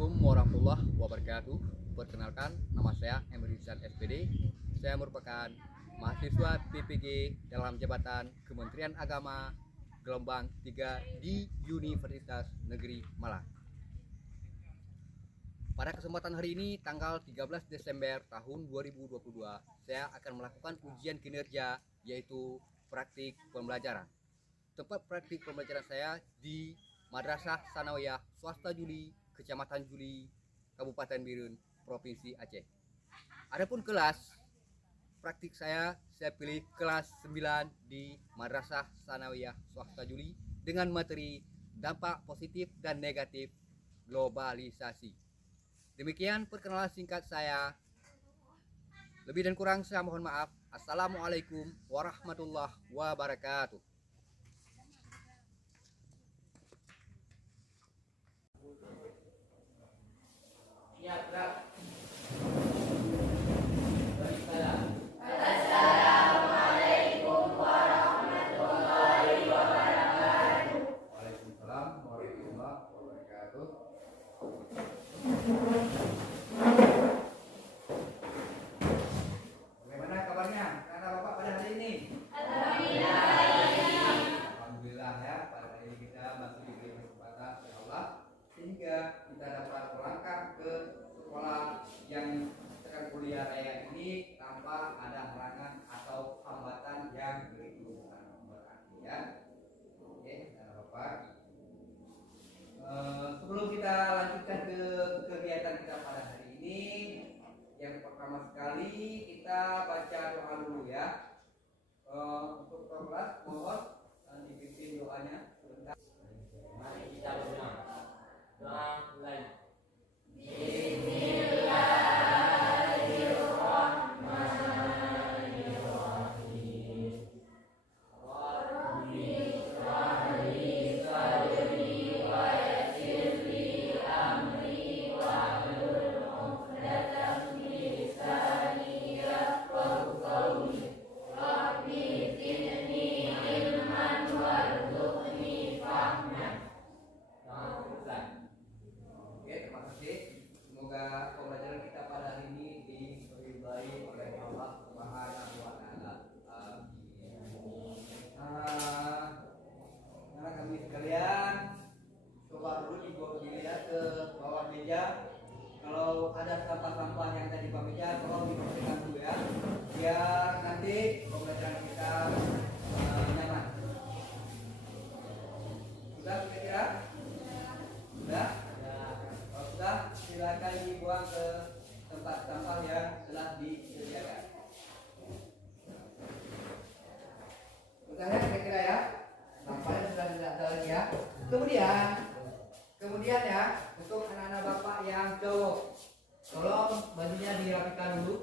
Assalamualaikum warahmatullahi wabarakatuh. Perkenalkan, nama saya Emrizan SPD. Saya merupakan mahasiswa PPG dalam jabatan Kementerian Agama gelombang 3 di Universitas Negeri Malang. Pada kesempatan hari ini, tanggal 13 Desember tahun 2022, saya akan melakukan ujian kinerja, yaitu praktik pembelajaran. Tempat praktik pembelajaran saya di Madrasah Sanawiyah Swasta Juli, Kecamatan Juli, Kabupaten Birun, Provinsi Aceh. Adapun kelas praktik saya pilih kelas 9 di Madrasah Sanawiyah Swasta Juli dengan materi dampak positif dan negatif globalisasi. Demikian perkenalan singkat saya. Lebih dan kurang saya mohon maaf. Assalamualaikum warahmatullahi wabarakatuh. Ya, berat. Assalamualaikum warahmatullahi wabarakatuh. Waalaikumsalam warahmatullahi wabarakatuh. Bagaimana kabarnya anak bapak pada hari ini? Alhamdulillah ya, pada hari ini kita masih diberi kesempatan oleh Allah sehingga kita dapat melangkah ke sekolah yang sedang kuliah raya ini tanpa ada halangan atau hambatan yang begitu berarti ya. Oke, anak bapak. Sebelum kita lanjutkan ke kegiatan kita pada hari ini, yang pertama sekali kita baca doa dulu ya. Untuk kelas mohon dipimpin doanya sebentar. Mari kita berdoa. Doa mulai. Oke, terima kasih. Semoga pembelajaran kita pada hari ini diridhai oleh Allah Subhanahu wa taala. Amin. Anak kami sekalian, coba dulu dilihat ke bawah meja. Kalau ada sampah-sampah yang tadi di bawah meja, tolong dibersihkan dulu ya, biar nanti pembelajaran kita nyaman. Sudah kira-kira? Sudah? Kalau sudah, silakan dibuang ke tempat sampah yang telah disediakan. Sudah ya kira-kira ya? Sampahnya sudah tidak ada lagi ya. Kemudian ya, untuk anak-anak bapak yang cowok, tolong bajunya dirapikan dulu.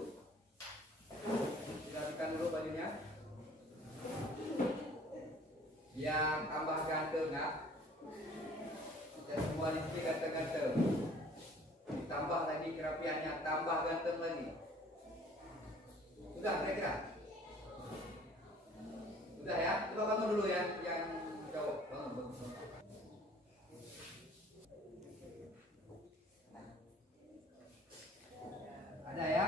Dirapikan dulu bajunya. Yang tambah ganteng ya. Kita semua di sini ganteng-ganteng. Ditambah lagi kerapiannya, tambah ganteng lagi. Sudah kira-kira? Sudah ya? Coba bangun dulu ya, yang cowok. Bangun. Ada ya?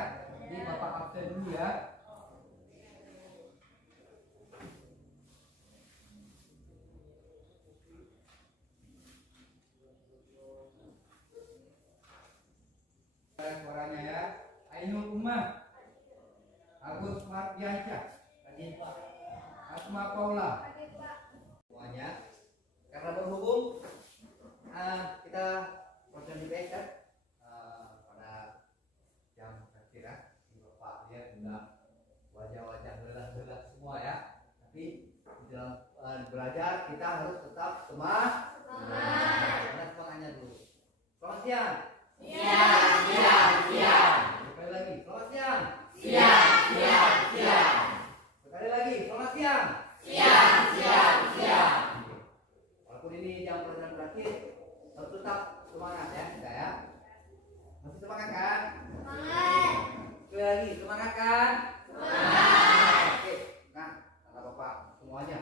Ini bapak absen dulu ya. Suaranya ya. Ainul Ummah, Agus Mardiansyah, Asma Paula, semuanya. Karena berhubung kita konsentrasi pada jam kira bapak lihat sudah wajah-wajah lelah-lelah semua ya. Tapi di dalam belajar kita harus tetap semangat. Karena semangatnya dulu. Selamat siang. Sekali lagi, selamat siang. Sekali lagi, selamat siang. Walaupun ini jam pelajaran terakhir, harus tetap semangat ya, kita ya. Masih semangat kan? Sekali lagi, semangat kan? Oke, nah, kata bapak semuanya,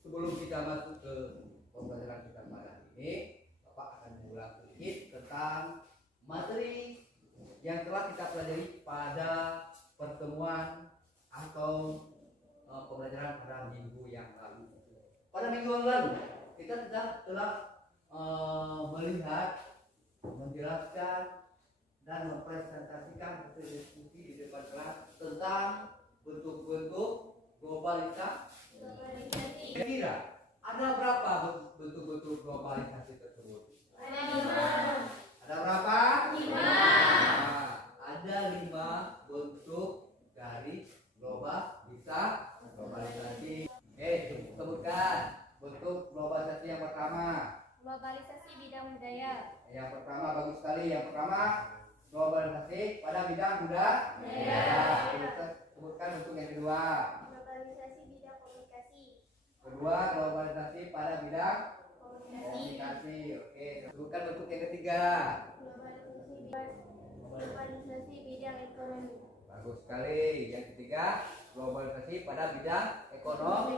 sebelum kita masuk ke pembelajaran kita pada ini, bapak akan mengulang sedikit tentang pada minggu yang lalu kita telah melihat, menjelaskan dan mempresentasikan hasil diskusi di depan kelas tentang bentuk-bentuk globalisasi. Kira ada berapa bentuk-bentuk globalisasi tersebut? Ada berapa? 5. Ada 5 bentuk dari globalisasi. Sebutkan bentuk globalisasi yang pertama. Globalisasi bidang budaya. Yang pertama bagus sekali. Yang pertama globalisasi pada bidang budaya. Sebutkan bentuk yang kedua. Globalisasi bidang komunikasi. Kedua, globalisasi pada bidang Komunikasi. komunikasi. Oke, sebutkan bentuk yang ketiga. Globalisasi bidang ekonomi. Bagus sekali. Yang ketiga, globalisasi pada bidang ekonomi.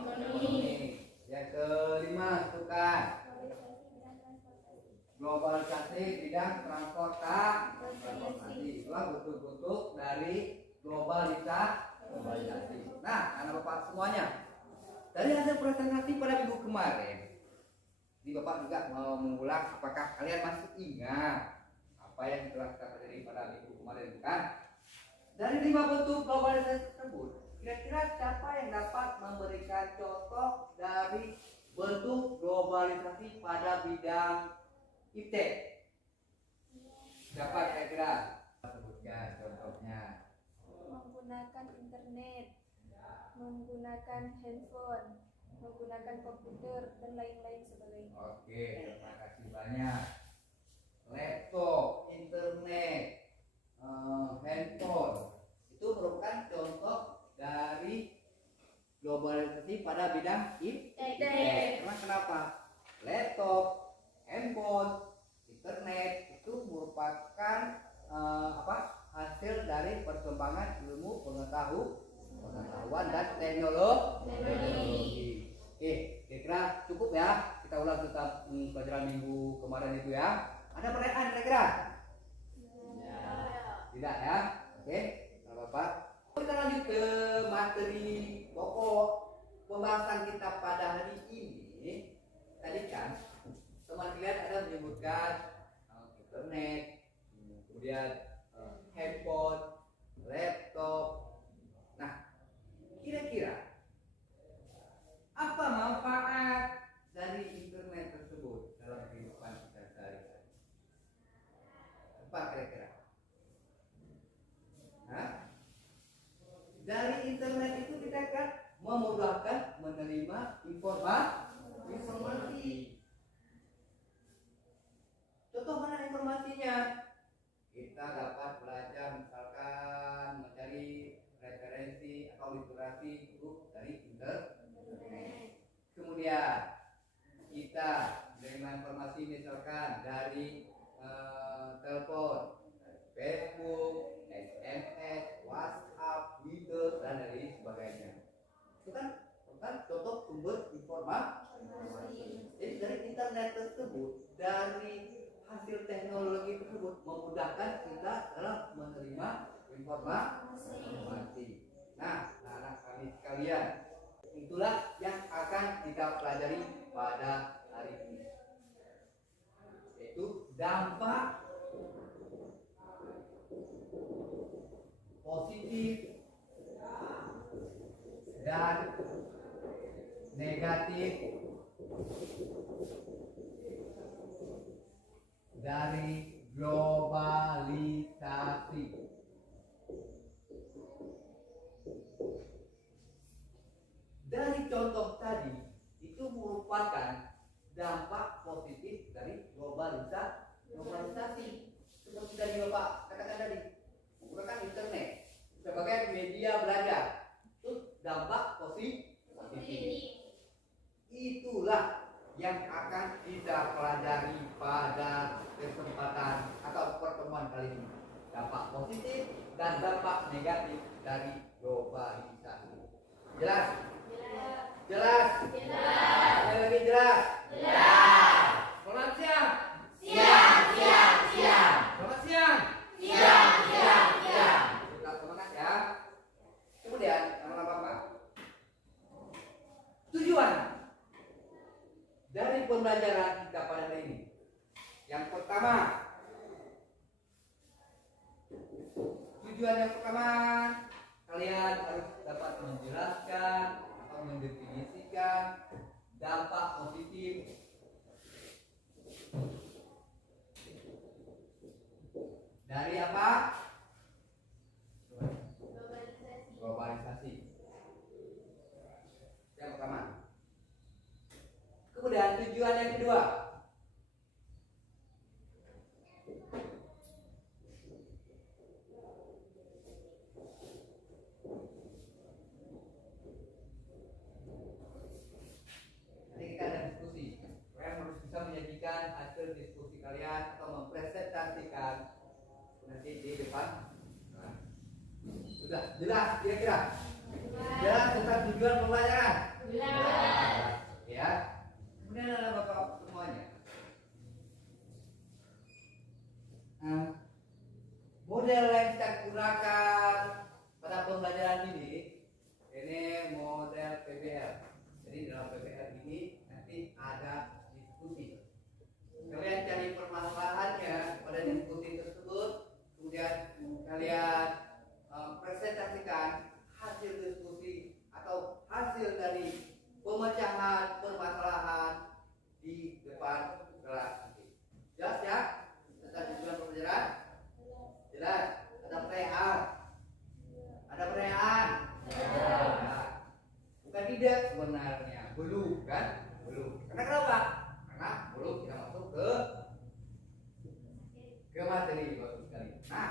Yang kelima, sebutkan globalisasi bidang transportasi. Itulah bentuk-bentuk dari globalisasi. Nah, anak bapak semuanya, dari hasil presentasi pada minggu kemarin, ini bapak juga mau mengulang. Apakah kalian masih ingat apa yang telah kita pelajari pada minggu kemarin, kan? Dari 5 bentuk globalisasi tersebut, kira-kira siapa yang dapat memberikan contoh dari bentuk globalisasi pada bidang IT? Siapa kira-kira? Sebutkan contohnya. Menggunakan internet, menggunakan handphone, menggunakan komputer dan lain-lain sebagainya. Oke, terima kasih banyak. Laptop, internet, handphone itu merupakan contoh dari globalisasi pada bidang IT. Karena kenapa? Laptop, handphone, internet itu merupakan hasil dari perkembangan ilmu pengetahuan dan teknologi. Oke, kira-kira cukup ya. Kita ulang tentang pelajaran minggu kemarin itu ya. Ada pertanyaan kira-kira? Tidak ya? Oke, nggak apa-apa. Kita lanjut ke materi pokok pembahasan kita pada hari ini. Tadi kan teman kalian ada menyebutkan internet, kemudian handphone, laptop. Nah, kira-kira apa manfaat dari internet tersebut dalam kehidupan kita sehari-hari? Apa kira-kira? Nah, dari internet itu kita kan memudahkan menerima informasi. Contoh mana informasinya? Kita dapat belajar misalkan mencari referensi atau literasi grup dari internet. Kemudian kita menerima informasi misalkan dari telepon, Facebook, SMS, WhatsApp, Twitter dan lain sebagainya. Itu kan contoh sumber informasi. Jadi dari internet tersebut, dari hasil teknologi tersebut memudahkan kita dalam menerima informasi. Nah, anak kami sekalian, itulah yang akan kita pelajari pada hari ini, yaitu dampak positif dan negatif dari globalisasi. Dari contoh tadi itu merupakan dampak positif dari globalisasi. Seperti tadi Bapak katakan tadi, menggunakan internet sebagai media belajar, itu dampak positif. Itulah yang akan kita pelajari pada kesempatan atau pertemuan kali ini. Dampak positif dan dampak negatif dari globalisasi. Jelas? Jelas? Sekali lagi jelas? Selamat siang. Selamat siang. Tetap semangat ya. Kemudian anak-anak Bapak, tujuan dari pembelajaran kita pada hari ini. Yang pertama, tujuan yang pertama, kalian harus dapat menjelaskan atau mendefinisikan dampak positif dari apa? Globalisasi. Yang pertama. Kemudian tujuan yang kedua, nanti kita ada diskusi. Kalian harus bisa menyajikan hasil diskusi kalian atau mempresentasikan nanti di depan. Nah, sudah jelas kira-kira? Jelas tentang tujuan pembelajaran? Jelas. Ya. Kemudian ada bapak semuanya. Model yang kita gunakan pada pembelajaran ini model PBL. Jadi dalam PBL ini nanti ada diskusi. Kalian cari permasalahannya pada diskusi tersebut, kemudian kalian presentasikan hasil diskusi atau hasil dari pemecahan permasalahan di depan kelas. Jelas ya? Tentang tujuan pembelajaran? Jelas? Ada pertanyaan? Ada pertanyaan? Ya. Bukan tidak sebenarnya. Belum kan? Belum. Karena kenapa? Karena belum kita masuk ke materi bagus sekali. Nah,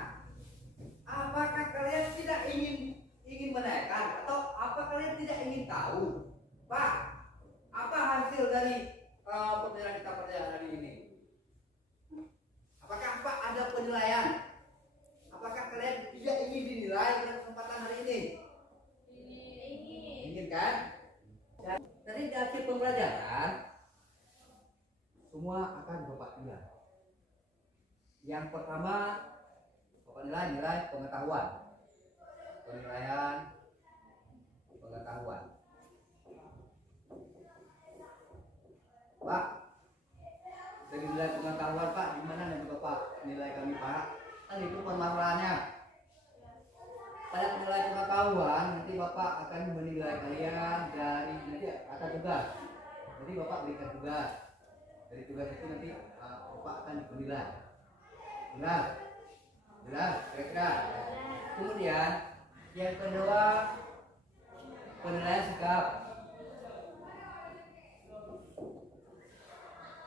apakah kalian tidak ingin menanyakan atau apa kalian tidak ingin tahu, Pak, apa hasil dari pembelajaran kita pada hari ini? Apakah Pak ada penilaian? Apakah kalian tidak ingin dinilai pada kesempatan hari ini? Ingin kan? Dari hasil pembelajaran semua akan Bapak nilai. Yang pertama, Bapak nilai pengetahuan. Penilaian pengetahuan. Pak, dari nilai pengetahuan Pak, gimana nih Bapak nilai kami Pak? Kan itu permasalahannya. Pada nilai pengetahuan nanti Bapak akan menilai kalian dari nanti akan tugas. Jadi Bapak berikan tugas. Dari tugas itu nanti Bapak akan menilai. Jelas? Jelas? Kira-kira? Kemudian yang kedua, penilaian sikap.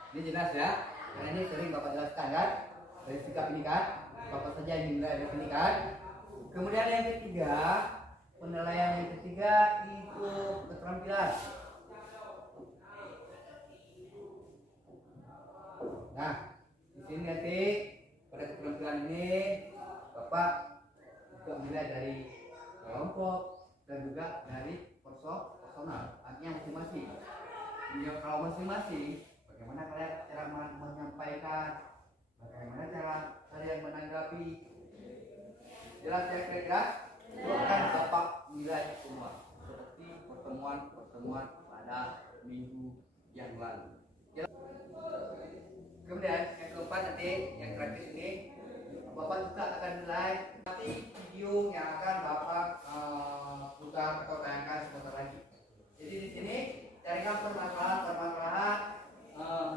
Ini jelas ya? Karena ini sering Bapak jelaskan kan? Dari sikap ini kan? Bapak saja yang menilai dari sini kan? Kemudian yang ketiga, penilaian yang ketiga itu keterampilan. Nah, di sini nanti pada keterampilan ini Bapak juga menilai dari kelompok dan juga dari personal, artinya masing-masing. Ya, kalau masing-masing, bagaimana kalian cara menyampaikan, bagaimana cara kalian menanggapi. Jelas ya kira-kira? Itu akan Bapak nilai semua seperti pertemuan pada minggu yang lalu. Jelas? Kemudian yang keempat nanti yang terakhir ini Bapak juga akan nilai nanti video yang akan Bapak putar atau tayangkan sebentar lagi. Jadi di sini carikan permasalahan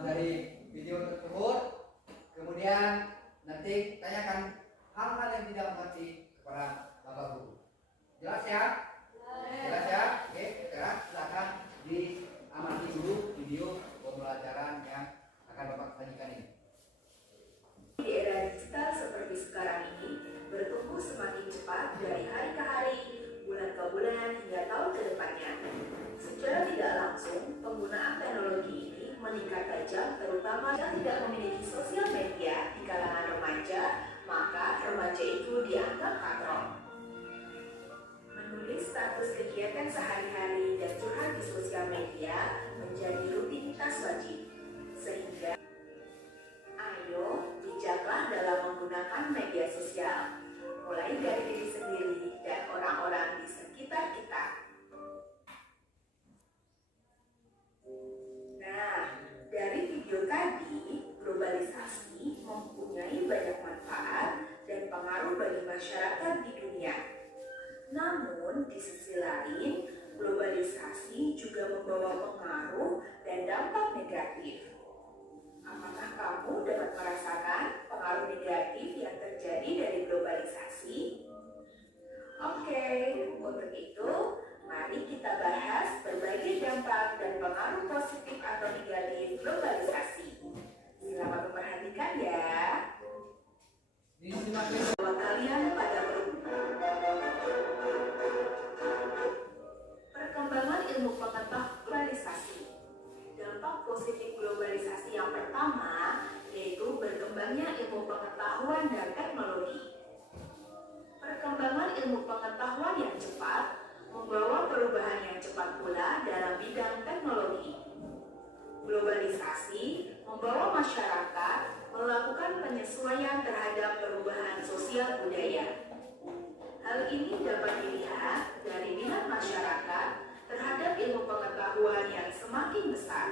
dari video tersebut, kemudian nanti tanyakan hal-hal yang tidak mengerti kepada Bapak Guru. Jelas ya? Jelas ya? Oke, sekarang silakan diamati dulu video pembelajaran yang akan Bapak sajikan ini. Di era digital seperti sekarang ini bertumbuh semakin cepat dari hari ke hari, bulan ke bulan, hingga tahun ke depannya. Secara tidak langsung, penggunaan teknologi ini meningkat tajam, terutama yang tidak memiliki sosial media di kalangan remaja, maka remaja itu dianggap katro. Menulis status kegiatan sehari-hari dan curhat di sosial media menjadi rutinitas wajib. Sehingga, ayo bijaklah dalam menggunakan media sosial, mulai dari diri sendiri dan orang-orang di sekitar kita. Nah, masyarakat di dunia. Namun, di sisi lain, globalisasi juga membawa pengaruh dan dampak negatif. Apakah kamu dapat merasakan pengaruh negatif yang terjadi dari globalisasi? Oke, untuk itu, mari kita bahas berbagai dampak dan pengaruh positif atau negatif globalisasi. Selamat memperhatikan ya. Bahwa kalian pada perkembangan ilmu pengetahuan globalisasi. Dampak positif globalisasi yang pertama yaitu berkembangnya ilmu pengetahuan dan teknologi. Perkembangan ilmu pengetahuan yang cepat membawa perubahan yang cepat pula dalam bidang teknologi. Globalisasi membawa masyarakat melakukan penyesuaian terhadap perubahan sosial budaya. Hal ini dapat dilihat dari minat masyarakat terhadap ilmu pengetahuan yang semakin besar.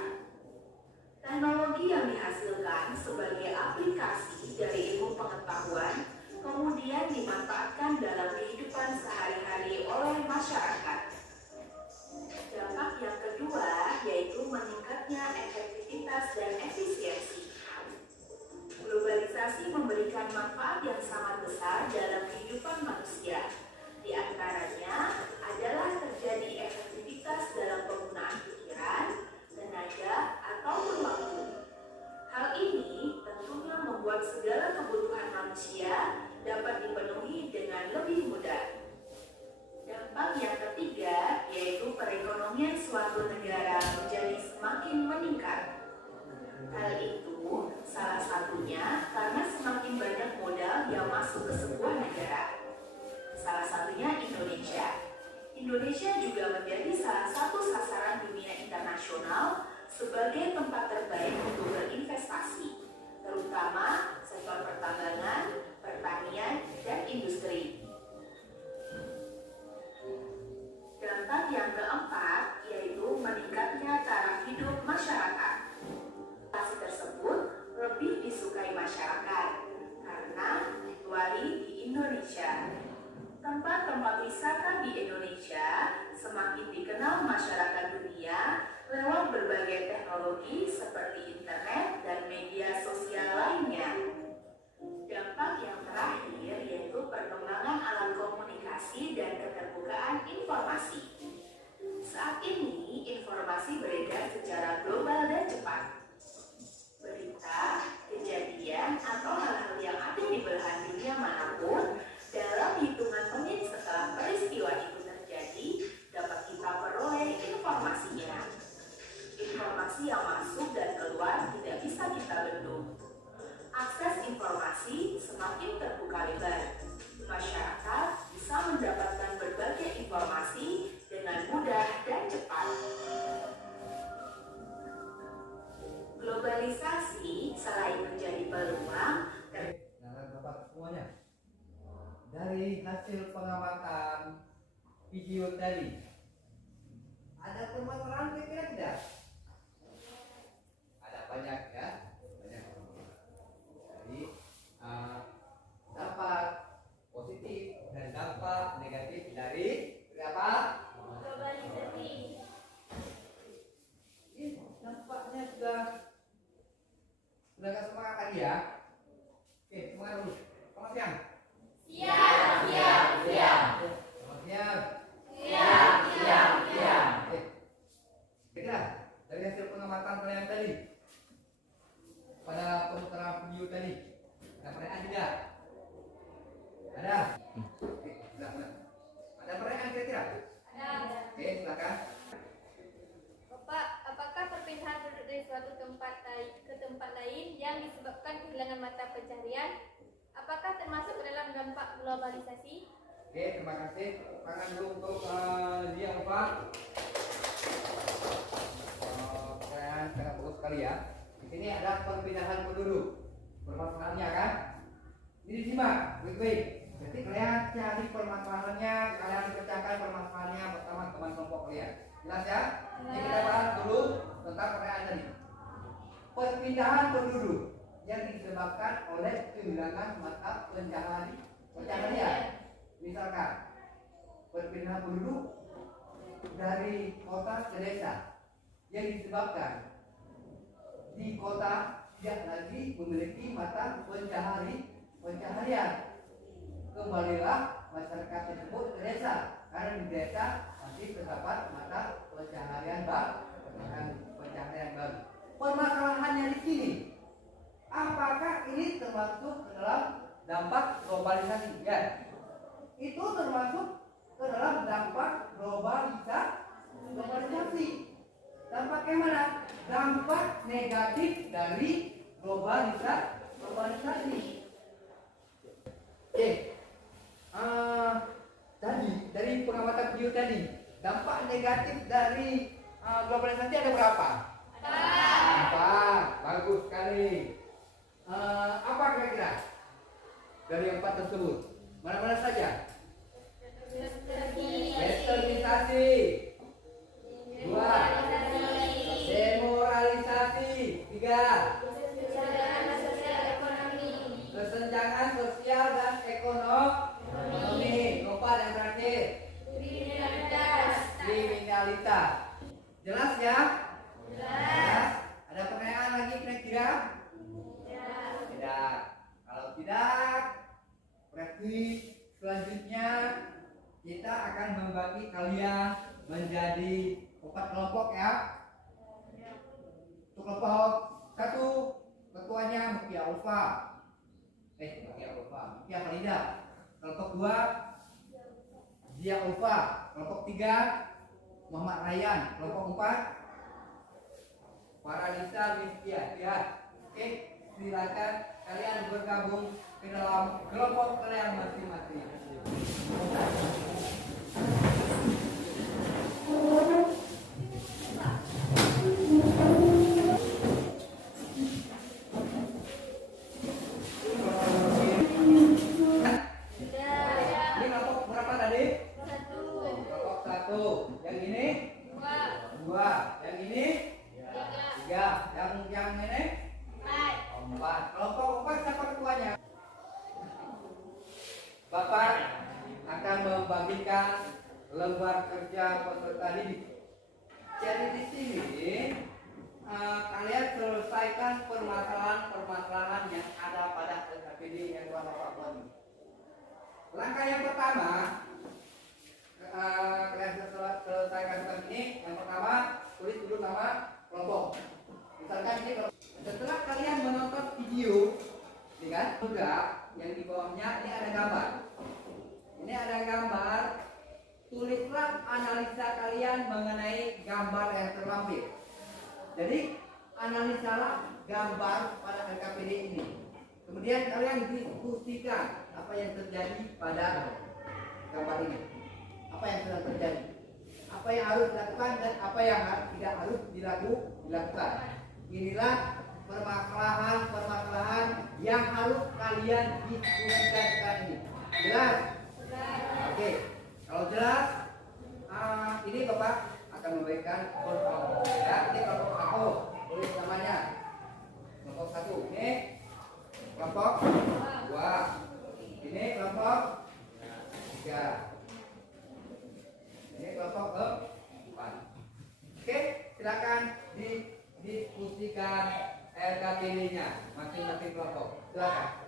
Teknologi yang dihasilkan sebagai aplikasi dari ilmu pengetahuan kemudian dimanfaatkan dalam kehidupan sehari-hari oleh masyarakat. Dampak yang kedua yaitu meningkatnya efektivitas dan efisiensi. Globalisasi memberikan manfaat yang sangat besar dalam kehidupan manusia. Di antaranya adalah terjadi efektivitas dalam penggunaan pikiran, tenaga, ataupun waktu. Hal ini tentunya membuat segala kebutuhan manusia dapat dipenuhi dengan lebih mudah. Dampak yang ketiga yaitu perekonomian suatu negara menjadi semakin meningkat. Hal itu salah satunya karena semakin banyak modal yang masuk ke sebuah negara. Salah satunya Indonesia. Indonesia juga menjadi salah satu sasaran dunia internasional sebagai tempat terbaik untuk berinvestasi, terutama sektor pertambangan, pertanian, dan industri. Dampak yang keempat yaitu meningkatnya taraf hidup masyarakat. Lokasi tersebut lebih disukai masyarakat karena kecuali di Indonesia. Tempat-tempat wisata di Indonesia semakin dikenal masyarakat dunia lewat berbagai teknologi seperti internet dan media sosial lainnya. Dampak yang terakhir yaitu perkembangan alat komunikasi dan keterbukaan informasi. Saat ini informasi beredar secara global dan cepat. Berita, kejadian, atau hal-hal yang ada di belahan dunia manapun dalam hitungan menit setelah peristiwa itu terjadi dapat kita peroleh informasinya. Informasi yang masuk dan keluar tidak bisa kita bendung. Akses informasi semakin terbuka lebar. Masyarakat bisa mendapatkan berbagai informasi dengan mudah dan cepat. Globalisasi selain menjadi peluang, Bapak semuanya, dari hasil pengamatan video tadi, ada permasalahan kira-kira tidak? Ada banyak ya, banyak. Jadi dampak positif dan dampak negatif dari apa? Globalisasi. Ini dampaknya sudah gak semangat lagi ya? Oke, semangat dulu. Selamat siang. Siap, siap, siap. Selamat siang. Siap, siap, siap. Oke. Kira dari hasil pengamatan kalian tadi pada pemutaran video tadi ada pertanyaan tidak? Ada? Oke, silakan. Ada pertanyaan kira-kira? Ada. Oke, silakan. Bapak, apakah perpindahan penduduk dari suatu tempat ke tempat lain yang disebabkan kehilangan mata pencaharian, apakah termasuk ke dalam dampak globalisasi? Oke, terima kasih. Tangan dulu untuk dia Pak. Pertanyaan sangat bagus sekali ya. Di sini ada perpindahan penduduk. Permasalahannya kan? Ini disimak baik-baik. Jadi kalian cari permasalahannya, kalian pecahkan permasalahannya bersama teman kelompok kalian. Jelas ya? Jadi kita bahas dulu tentang pertanyaan tadi. Perpindahan penduduk yang disebabkan oleh kehilangan mata pencaharian. Misalkan perpindahan penduduk dari kota ke desa yang disebabkan di kota tidak lagi memiliki mata pencaharian. Kembalilah masyarakat tersebut ke desa karena di desa masih terdapat mata pencaharian baru. Permasalahannya di sini, apakah ini termasuk ke dalam dampak globalisasi? Ya, itu termasuk ke dalam dampak globalisasi. Dampaknya mana? Dampak negatif dari globalisasi. Oke. Tadi dari pengamatan video tadi, dampak negatif dari globalisasi ada berapa? Empat. Bagus sekali. Apa kira-kira dari empat tersebut? Mana-mana saja? Westernisasi. Dua. Demoralisasi. Tiga. Kesenjangan sosial dan ekonomi. Keempat yang terakhir. Kriminalitas. Jelas ya? Jelas. Ada pertanyaan lagi kira-kira? Tidak. Kalau tidak, berarti selanjutnya kita akan membagi kalian menjadi 4 kelompok ya. Untuk kelompok 1, ketuanya Mutia Ulfa. Mutia Farida. Kelompok 2, Zia Ulfa. Kelompok 3, Muhammad Rayyan. Kelompok 4, Farhanisa Rizkia. Ya. Oke, silakan kalian bergabung ke dalam kelompok kalian masing-masing. Ini kelompok berapa tadi? 1. Kelompok 1. Yang ini? 2. Yang ini? 3. Yang ini? 4. Kelompok 4 siapa ketuanya? Bapak akan membagikan lembar kerja peserta didik. Jadi di sini kalian selesaikan permasalahan yang ada pada LKPD yang Bapak buat. Langkah yang pertama, kalian selesaikan seperti ini. Yang pertama, tulis dulu nama kelompok. Misalkan ini setelah kalian menonton video, ini kan, juga yang di bawahnya ini ada gambar. Ini ada gambar. Tulislah analisa kalian mengenai gambar yang terlampir. Jadi analisalah gambar pada LKPD ini. Kemudian kalian diskusikan apa yang terjadi pada gambar ini. Apa yang sedang terjadi? Apa yang harus dilakukan dan apa yang tidak harus dilakukan. Inilah permasalahan yang harus kalian diskusikan sekarang ini. Jelas? Oke. Kalau jelas, ini Bapak akan memberikan kelompok. Ya, ini kelompok aku. Tulis namanya. Kelompok 1. Ini kelompok 2. Ini kelompok 3. Ini kelompok 4. Oke, silakan didiskusikan LKPD-nya masing-masing kelompok. Silakan.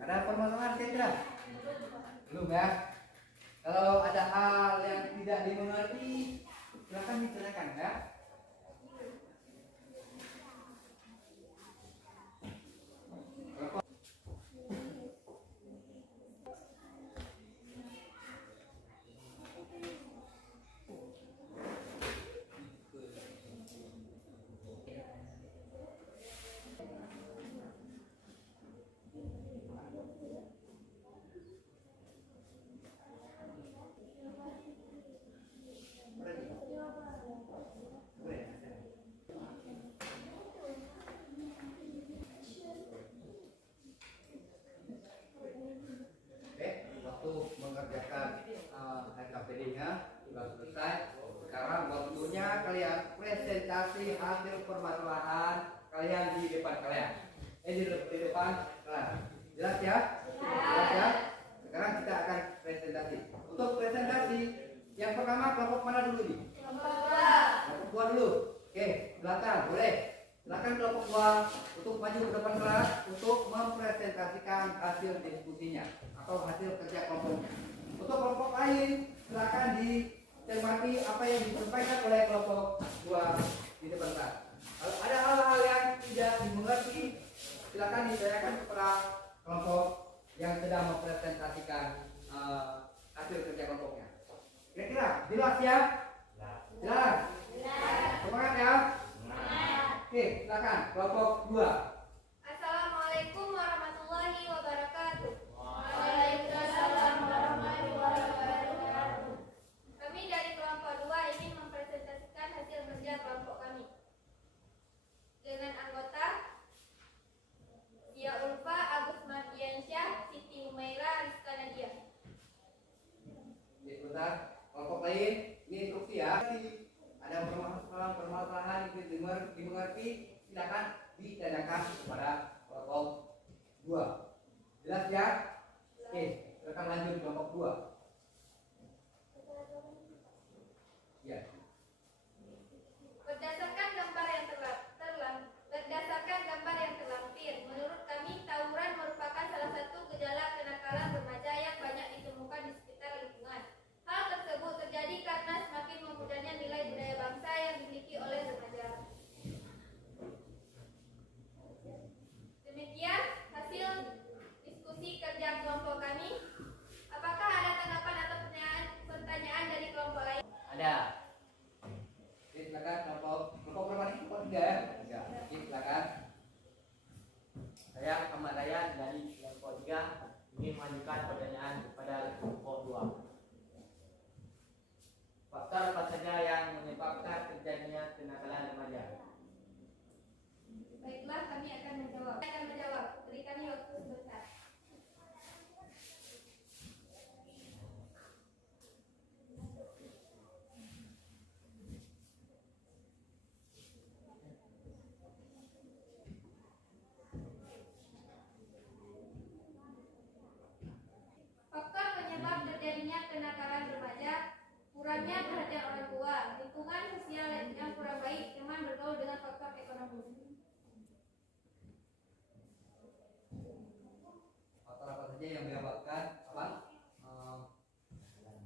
Ada permasalahan kira-kira? Belum ya? Kalau ada hal yang tidak dimengerti, silakan ditanyakan ya. kalian presentasi hasil permasalahan kalian di depan kalian. Di depan kelas. Jelas ya? Jelas ya? Sekarang kita akan presentasi. Untuk presentasi yang pertama kelompok mana dulu nih? Kelompok 2 dulu. Oke, belakang boleh. Silakan kelompok 2 untuk maju ke depan kelas untuk mempresentasikan hasil diskusinya atau hasil kerja kelompoknya. Untuk kelompok lain silakan dicermati apa yang disampaikan oleh kelompok 2 di depan kelas. Kalau ada hal-hal yang tidak dimengerti, silakan ditanyakan kepada kelompok yang sedang mempresentasikan hasil kerja kelompoknya. Kira-kira jelas ya? Jelas? Semangat ya? Oke, silakan kelompok 2. Assalamualaikum warahmatullahi wabarakatuh. Waalaikumsalam warahmatullahi wabarakatuh. Kami dari kelompok 2 ingin mempresentasikan hasil kerja kelompok kami. Dengan anggota Dia Ulfa, Agus Mardiansyah, Siti Humaira, Rizka Nadia. Sebentar, kelompok lain ini instruksi ya. Ada permasalahan yang dimengerti, silakan ditanyakan kepada kelompok 2. Jelas ya? Oke, silakan lanjut kelompok 2. Ya. Berdasarkan gambar yang terlampir, menurut kami tawuran merupakan salah satu gejala kenakalan remaja yang banyak ditemukan di sekitar lingkungan. Hal tersebut terjadi karena semakin memudahnya nilai budaya bangsa yang dimiliki oleh remaja. Demikian hasil diskusi kerja kelompok kami. Apakah ada tanggapan atau pertanyaan dari kelompok lain? Ada. Oke, silakan kelompok berapa nih? Kelompok 3 ya? Oke, silakan. Saya Muhammad Ryan dari kelompok 3 ingin mengajukan pertanyaan kepada kelompok 2. Faktor apa saja yang menyebabkan terjadinya kenakalan remaja? Baiklah, kami akan menjawab. Beri kami waktu sebentar. Faktor penyebab terjadinya kenakalan remaja: kurangnya perhatian orang tua, lingkungan sosial yang kurang baik, teman bergaul dengan faktor ekonomi. Faktor apa saja yang menyebabkan apa?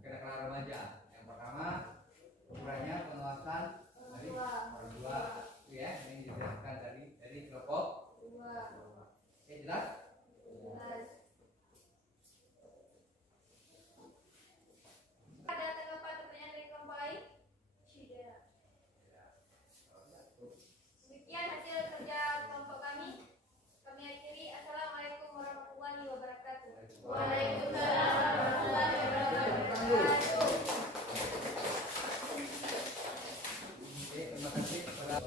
Kenakalan remaja. Yang pertama, kurangnya pengawasan dari orang tua. Itu ya, ini dijelaskan dari kelompok 2. Oke, jelas? Ada tanggapan atau pertanyaan dari kelompok lain? Tidak. Demikian hasil kerja kelompok kami. Kami akhiri. Assalamualaikum warahmatullahi wabarakatuh. Waalaikumsalam warahmatullahi wabarakatuh. Oke, terima kasih kepada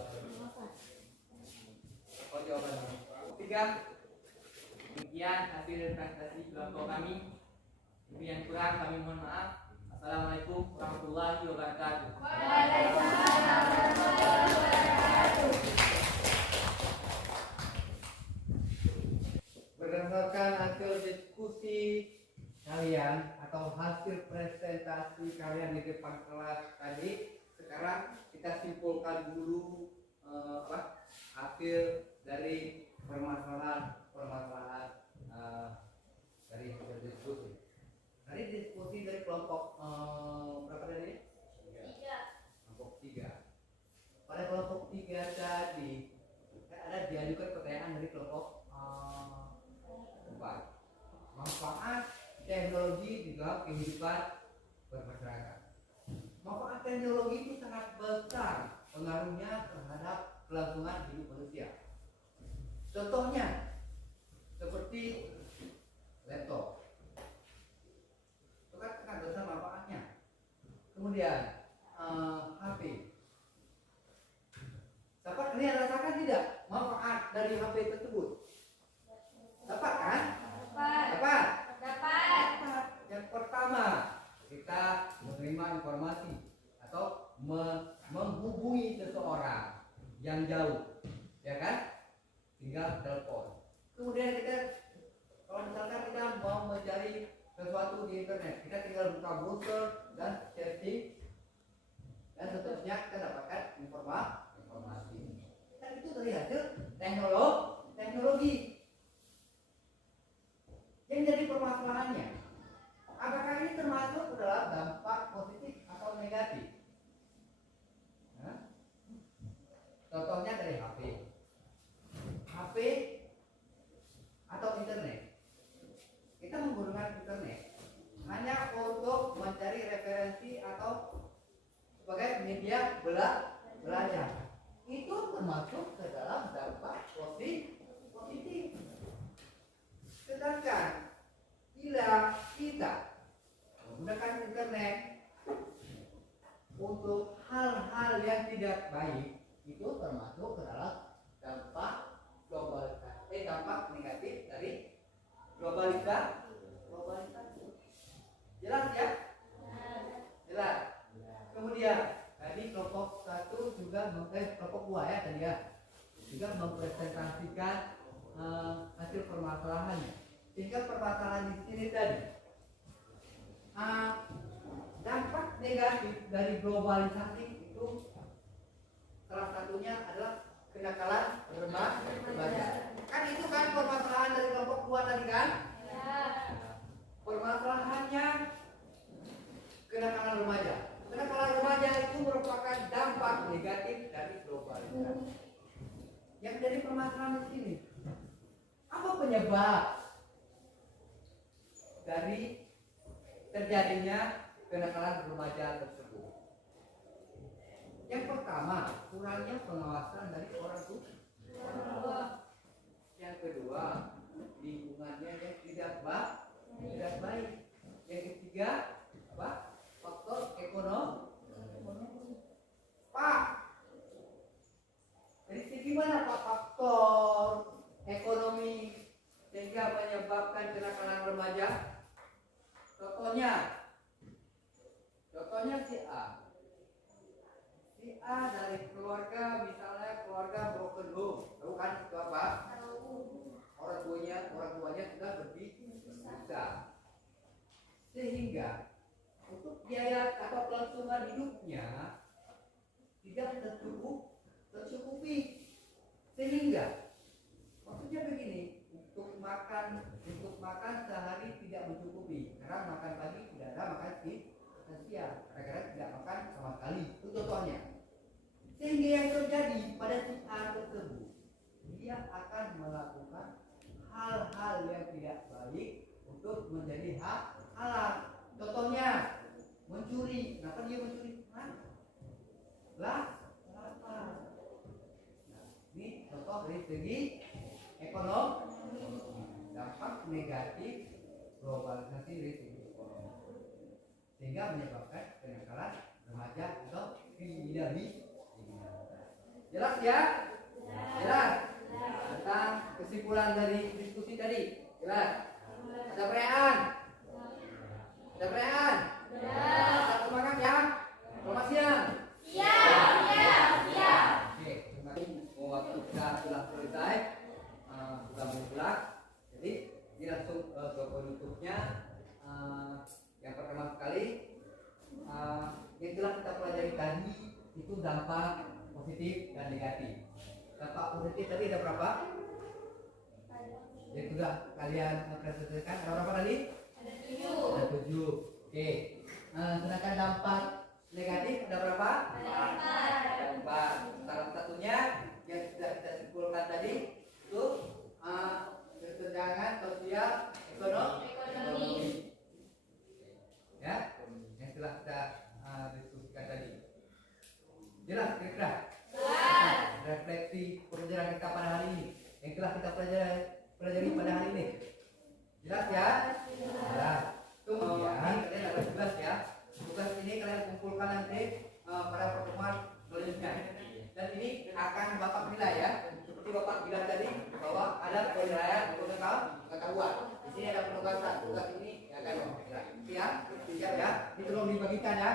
jawabannya. 3. Demikian hasil presentasi kelompok kami. Jika yang kurang kami mohon maaf. Assalamualaikum warahmatullahi wabarakatuh. Waalaikumsalam warahmatullahi wabarakatuh. Berdasarkan hasil diskusi kalian atau hasil presentasi kalian di depan kelas tadi, sekarang kita simpulkan dulu hasil dari permasalahan dari hasil diskusi. Tadi diskusi dari kelompok berapa tadi? 3. Kelompok 3. Pada kelompok 3 tadi ada diajukan pertanyaan dari kelompok 4. Manfaat teknologi di dalam kehidupan bermasyarakat. Manfaat teknologi itu sangat besar pengaruhnya terhadap kelangsungan hidup manusia. Contohnya seperti laptop. Itu kan sangat besar manfaatnya. Kemudian HP. Dapat kalian rasakan tidak manfaat dari HP tersebut? Dapat kan? Dapat. Yang pertama, kita menerima informasi atau menghubungi menghubungi seseorang yang jauh, ya kan? Tinggal telepon. Kemudian kita, kalau misalkan kita mau mencari sesuatu di internet, kita tinggal buka browser dan searching, dan seterusnya kita dapatkan informasi. Dan itu dari hasil teknologi. Yang jadi permasalahannya, apakah ini termasuk dalam dampak positif atau negatif? Contohnya dari HP atau internet. Kita menggunakan internet hanya untuk mencari referensi atau sebagai media belajar. Itu termasuk ke dalam dampak positif. Sedangkan bila kita menggunakan internet untuk hal-hal yang tidak baik, itu termasuk ke dalam dampak dampak negatif dari globalisasi. Jelas ya? Jelas. Kemudian tadi kelompok 1 juga kelompok 2 ya tadi ya, juga mempresentasikan hasil permasalahannya. Sehingga permasalahan di sini tadi, dampak negatif dari globalisasi itu salah satunya adalah kenakalan remaja. Kan itu kan permasalahan dari kelompok 2 tadi kan? Ya. Permasalahannya kenakalan remaja. Kenakalan remaja itu merupakan dampak negatif dari globalisasi. Yang jadi permasalahan di sini, apa penyebab dari terjadinya kenakalan remaja tersebut? Yang pertama, kurangnya pengawasan dari orang tua. Yang kedua, lingkungannya yang tidak baik. Yang ketiga, faktor ekonomi. Pak, dari segi mana Pak faktor ekonomi sehingga menyebabkan kenakalan remaja? Contohnya si A dari keluarga, misalnya keluarga broken home, tahu kan itu apa? Orang tuanya sudah berpisah, sehingga untuk biaya atau kelangsungan hidupnya tidak tercukupi, sehingga maksudnya begini, untuk makan sehari tidak mencukupi, karena makan pagi tidak ada, makan siang kadang-kadang tidak makan sama sekali. Itu contohnya. Sehingga yang terjadi pada si A tersebut, dia akan melakukan hal-hal yang tidak baik untuk menjadi halal. Contohnya mencuri. Kenapa dia mencuri? Lapar. Nah, ini contoh dari segi ekonomi. Dampak negatif globalisasi dari segi ekonomi, sehingga menyebabkan kenakalan remaja atau kriminalitas. Jelas ya? Jelas? Tentang kesimpulan dari diskusi tadi. Jelas? Ada pertanyaan? Ada semangat ya? Selamat siang. Siap. Oke, terima kasih. Waktu kita sudah selesai, sudah pulang. Jadi ini langsung ke penutupnya. Yang pertama sekali, yang telah kita pelajari tadi itu dampak positif dan negatif. Dampak positif tadi ada berapa? Yang sudah kalian presentasikan ada berapa tadi? Ada 7. Oke. Sedangkan dampak negatif ada berapa? Ada 4. Salah satunya yang sudah kita simpulkan tadi itu kesenjangan sosial ekonomi. Ya, yang telah kita diskusikan tadi. Jelas kira-kira? Refleksi pelajaran kita pada hari ini yang telah kita pelajari pada hari ini. Jelas ya? Jelas. Kemudian kalian dapat tugas ya. Tugas ini kalian kumpulkan nanti pada pertemuan selanjutnya. Dan ini akan Bapak nilai ya. Seperti Bapak bilang tadi bahwa ada penilaian pengetahuan. Di sini ada penugasan. Tugas ini akan Bapak nilai. Ya, siap ya. Ini tolong dibagikan ya.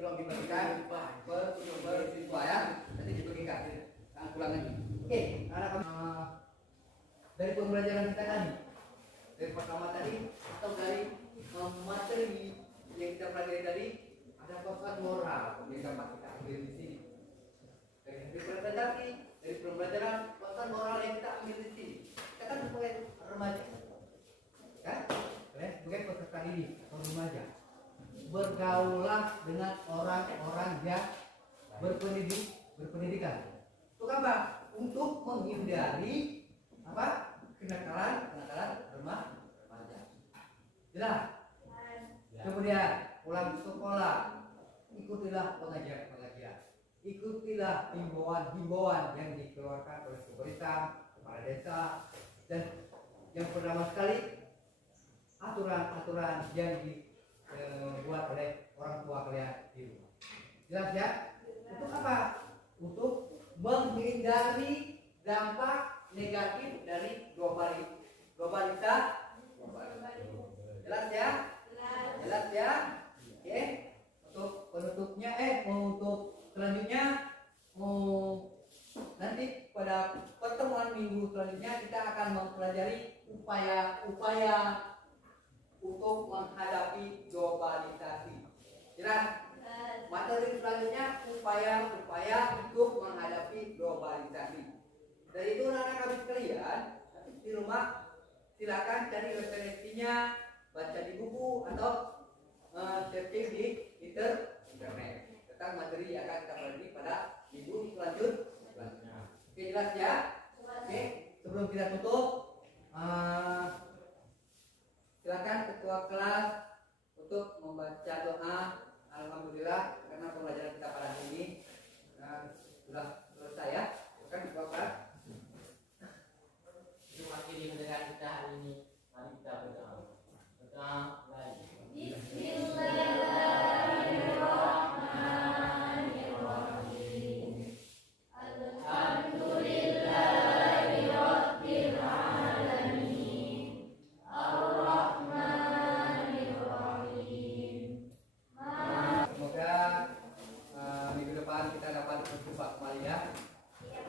tolong dibagikan per siswa ya. Nanti dibagikan ulangan ini. Oke, anak-anak dari pembelajaran kita tadi, dari pertama tadi atau dari materi yang kita pelajari tadi, ada pesan moral yang dapat kita ambil di sini. Dari pembelajaran pesan moral yang kita ambil di sini. Kita kan sebagai remaja, kan? Sebagai peserta didik atau remaja, bergaulah dengan orang-orang yang berpendidikan. Untuk apa? Untuk menghindari apa? Kenakalan remaja. Jelas? Kemudian pulang sekolah, ikutilah pengajian. Ikutilah himbauan yang dikeluarkan oleh pemerintah, kepala desa, dan yang pertama sekali aturan-aturan yang dibuat oleh orang tua kalian di rumah. Jelas ya? Untuk apa? Untuk menghindari dampak negatif dari globalisasi. Jelas ya? Jelas ya? Oke. Untuk penutupnya untuk selanjutnya nanti pada pertemuan minggu selanjutnya kita akan mempelajari upaya-upaya untuk menghadapi globalisasi. Jelas? Materi selanjutnya upaya-upaya untuk menghadapi globalisasi. Dari itu anak-anak kami sekalian, di rumah silakan cari referensinya, baca di buku atau searching di internet tentang materi yang akan kita pelajari pada minggu selanjutnya. Oke, jelas ya? Oke, sebelum kita tutup, silakan ketua kelas untuk membaca doa. Alhamdulillah karena pembelajaran kita pada hari ini sudah selesai ya. Silakan ketua kelas. Terima kasih mendengar kita hari ini. Mari kita berdoa. Berdoa lagi. Bismillahirrahmanirrahim. Alhamdulillahirabbil alamin. Ar-Rahmanirrahim. Semoga minggu depan kita dapat berjumpa kembali ya.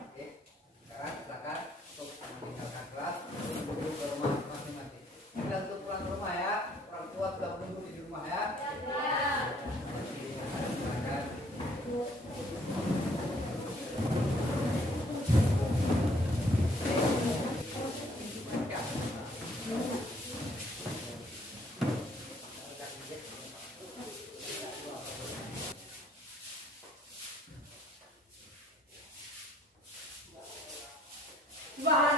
Oke. Sekarang silakan untuk meninggalkan kelas untuk menuju ke rumah masing-masing. Kita untuk pulang ke rumah ya. Orang tua sudah menunggu di rumah ya. Silakan. Subhanallah.